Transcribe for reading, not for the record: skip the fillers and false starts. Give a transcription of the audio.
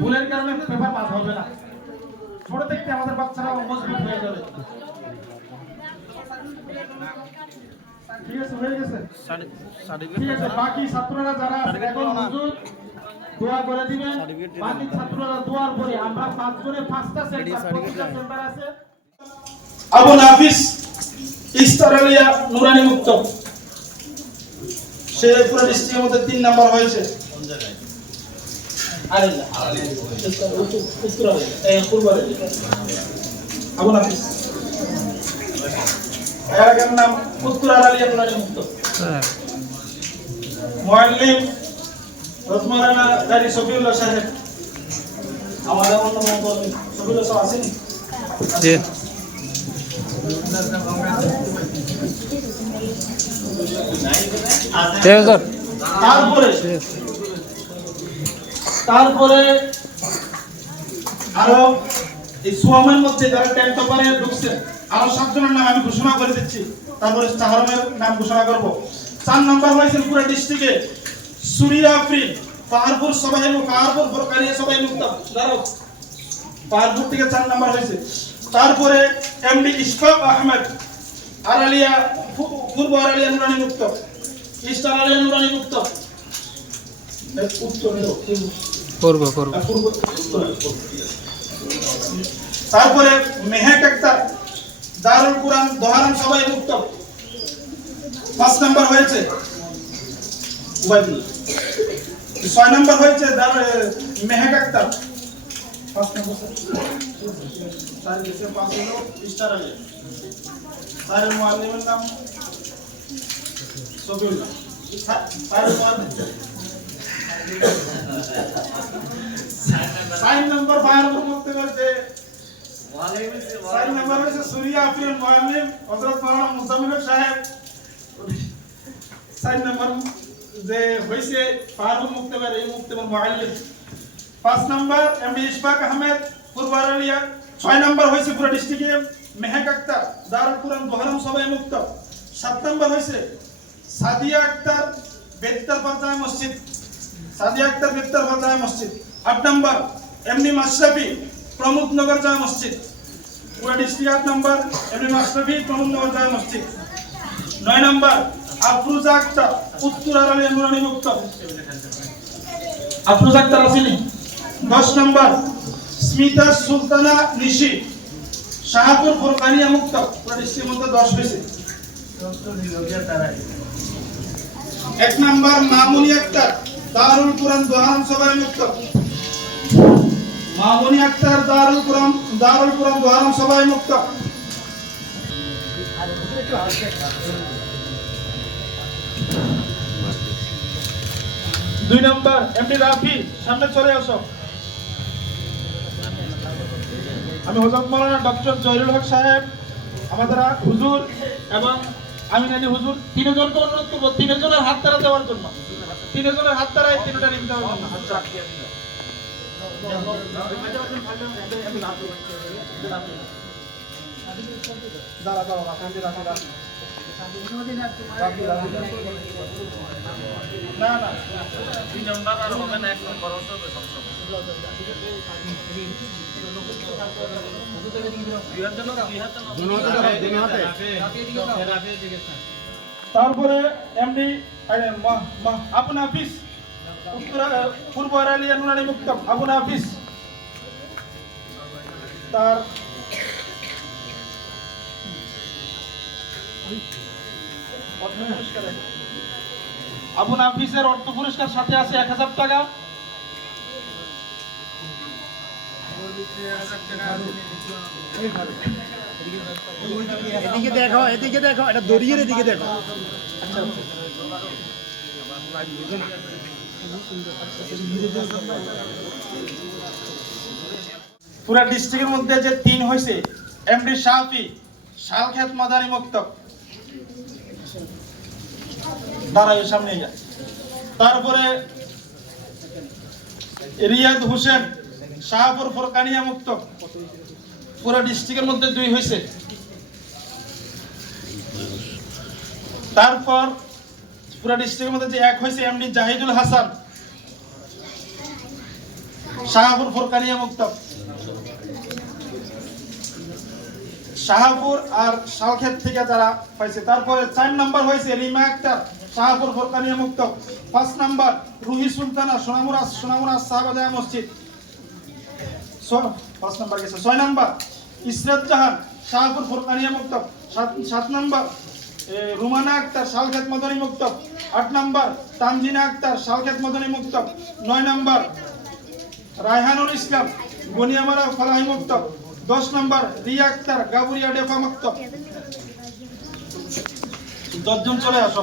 ভুলের কারণে paper pass হবে না। ছোট থেকে আমাদের বাচ্চারা মজবুত হয়ে যাবে। ঠিক আছে, হয়ে গেছে। ঠিক আছে, বাকি ছাত্ররা যারা এখন হুজুর দোয়া করে দিবেন। বাকি ছাত্ররা দোয়ার পরে আমরা 5 জনে 5টা সেন্টার আছে। আবু নাফিস ইস্তারালিয়া নুরানি মুক্ত, সে পুরো ডিস্ট্রিক্টের মধ্যে 3 নাম্বার হয়েছে। কোন জায়গায়? আরেলা আবু নাফিস এর নাম উত্তরালিয়া নুরানি মুক্ত। মুআল্লিম রহমানা দারি সফিউল্লাহ সাহেব, আমাদের অন্যতম সফিউল্লাহ সাহেব আছেন জি। তারপরে আরো এই সোয়ামের মধ্যে যারা 10 টপারে ঢুকছে আরো 7 জনের নাম আমি ঘোষণা করে দিচ্ছি। তারপরে তাহরামের নাম ঘোষণা করব। 4 নাম্বার হয়েছে পুরো ডিস্ট্রিক্টে সুরিয়া আফরিন, পাহাড়পুর সবাই পাহাড়পুর ফরকানিয়া সবাই মুক্ত দাঁড়াও, পাহাড়পুর থেকে 4 নাম্বার হয়েছে। তারপরে এমডি ইশফাক আহমেদ আরালিয়া পূর্ব আরালিয়া নুরানি মুক্ত, ইস্ট আরালিয়া নুরানি মুক্ত, তারপরে মেহেক আক্তার দারুল কুরআন দোহারাম সবাই মুক্ত 5 নাম্বার হয়েছে। 6 নাম্বার হয়েছে মেহেক আক্তার 5 নাম্বার। তার দেশে 5 হলো স্টার আলিয়া। তার মুআল্লিমের নাম সফিউল্লাহ। তার মুআল্লিম 6 নাম্বার বাহারপুর মুক্ত করতে মুআল্লিম 6 নাম্বার হচ্ছে সুরিয়া আফরিন মুআল্লিম হযরত মাওলানা মুজাম্মিল সাহেব। 4 নাম্বার যে হইছে বাহারপুর মুক্তবার এই মুক্তবার মুআল্লিম। 5 নাম্বার এমডি ইশফাক আহমেদ পূর্ব আরালিয়া। 6 নাম্বার হইছে পুরো ডিস্ট্রিক্টে মেহেক আক্তার দারুল কুরআন দোহারাম সবাই মুক্ত। 7 নাম্বার হইছে সাদিয়া আক্তার বেত্তার বাজার মসজিদ, সাদিয়া আক্তার বেত্তার বাজার মসজিদ। 8 নাম্বার এমডি মাশরাফি প্রমোদনগর জামে মসজিদ, পুরো district. 8 number MD Mashrafe Pramodnagar জামে মসজিদ। 9 নাম্বার আফরোজা আক্তার উত্তর আরালিয়া নুরানি মুক্ত, আফরোজা আক্তার আসেনি। 10 নাম্বার স্মিতা সুলতানা নিশি শাহপুর ফরকানিয়া মুক্ত, পুরো ডিস্ট্রিক্টের মধ্যে 10 হয়েছে। 1 নাম্বার মামুনি আক্তার দারুল কুরআন দোহারাম সবাই মুক্ত, মামুনি আক্তার দারুল কুরআন দোহারাম সবাই মুক্ত। 2 নাম্বার এমডি রাফি, সামনে চলে আসো। আমি হযরত মাওলানা ডক্টর জয়রুল হক সাহেব, আমাদের হুজুর এবং আমিন আলী হুজুর 3 জনকে অনুরোধ করব 3 জনের হাত তারা দেওয়ার জন্য। 3 জনের হাত তারা এই 3টা রিং দেওয়ার জন্য। আচ্ছা দাঁড়া দাঁড়া রাখেন রাখেন না না 2 নাম্বার আর হবে না, 1 নাম্বার হতে হবে সব সময়। তারপরে এমডি আবু নাফিস পূর্ব আরালিয়া নুরানি মুক্ত, আবু নাফিস। তার আবু নাফিসের অর্থ পুরস্কার সাথে আছে 1000 টাকা। এদিকে দেখো এটা দড়িয়ে এদিকে দেখো। পুরা ডিস্ট্রিক্টের মধ্যে যে 3 হয়েছে এমডি শাফি শালখেত মাদানী মুক্ত, দাঁড়ায় সামনে যা। তারপরে রিয়াদ হোসেন শাহপুর ফরকানিয়া মুক্ত, পুরো ডিস্ট্রিক্টের মধ্যে 2 হয়েছে। তারপর পুরো ডিস্ট্রিক্টের মধ্যে যে 1 হয়েছে এমডি জাহিদুল হাসান শাহপুর ফোরকানিয়া মুক্তব, শাহপুর আর শালক্ষেত থেকে যারা পাইছে। তারপরে 4 নাম্বার হয়েছে রিমা আক্তার, শাহপুর ফোরকানিয়া মুক্তব। 5 নাম্বার রুহি সুলতানা, সোনামুরা সাহাবাজায়া মসজিদ, 5 নাম্বার গেছে। 6 নাম্বার ইসরাত জাহান, শাহপুর ফোরকানিয়া মুক্তব। 7 নাম্বার রুমানা আক্তার, শালক্ষেত মদনী মুক্তব। 8 নাম্বার তানজিনা আক্তার, শালক্ষেত মদনী মুক্তব। 9 নাম্বার রায়হানুল ইসলাম, বনিয়ামারা ফালাহি মুক্তব। 10 নাম্বার রিয়া আক্তার, গাবুরিয়া ডেফা মুক্তব। 10 জন চলে আসো।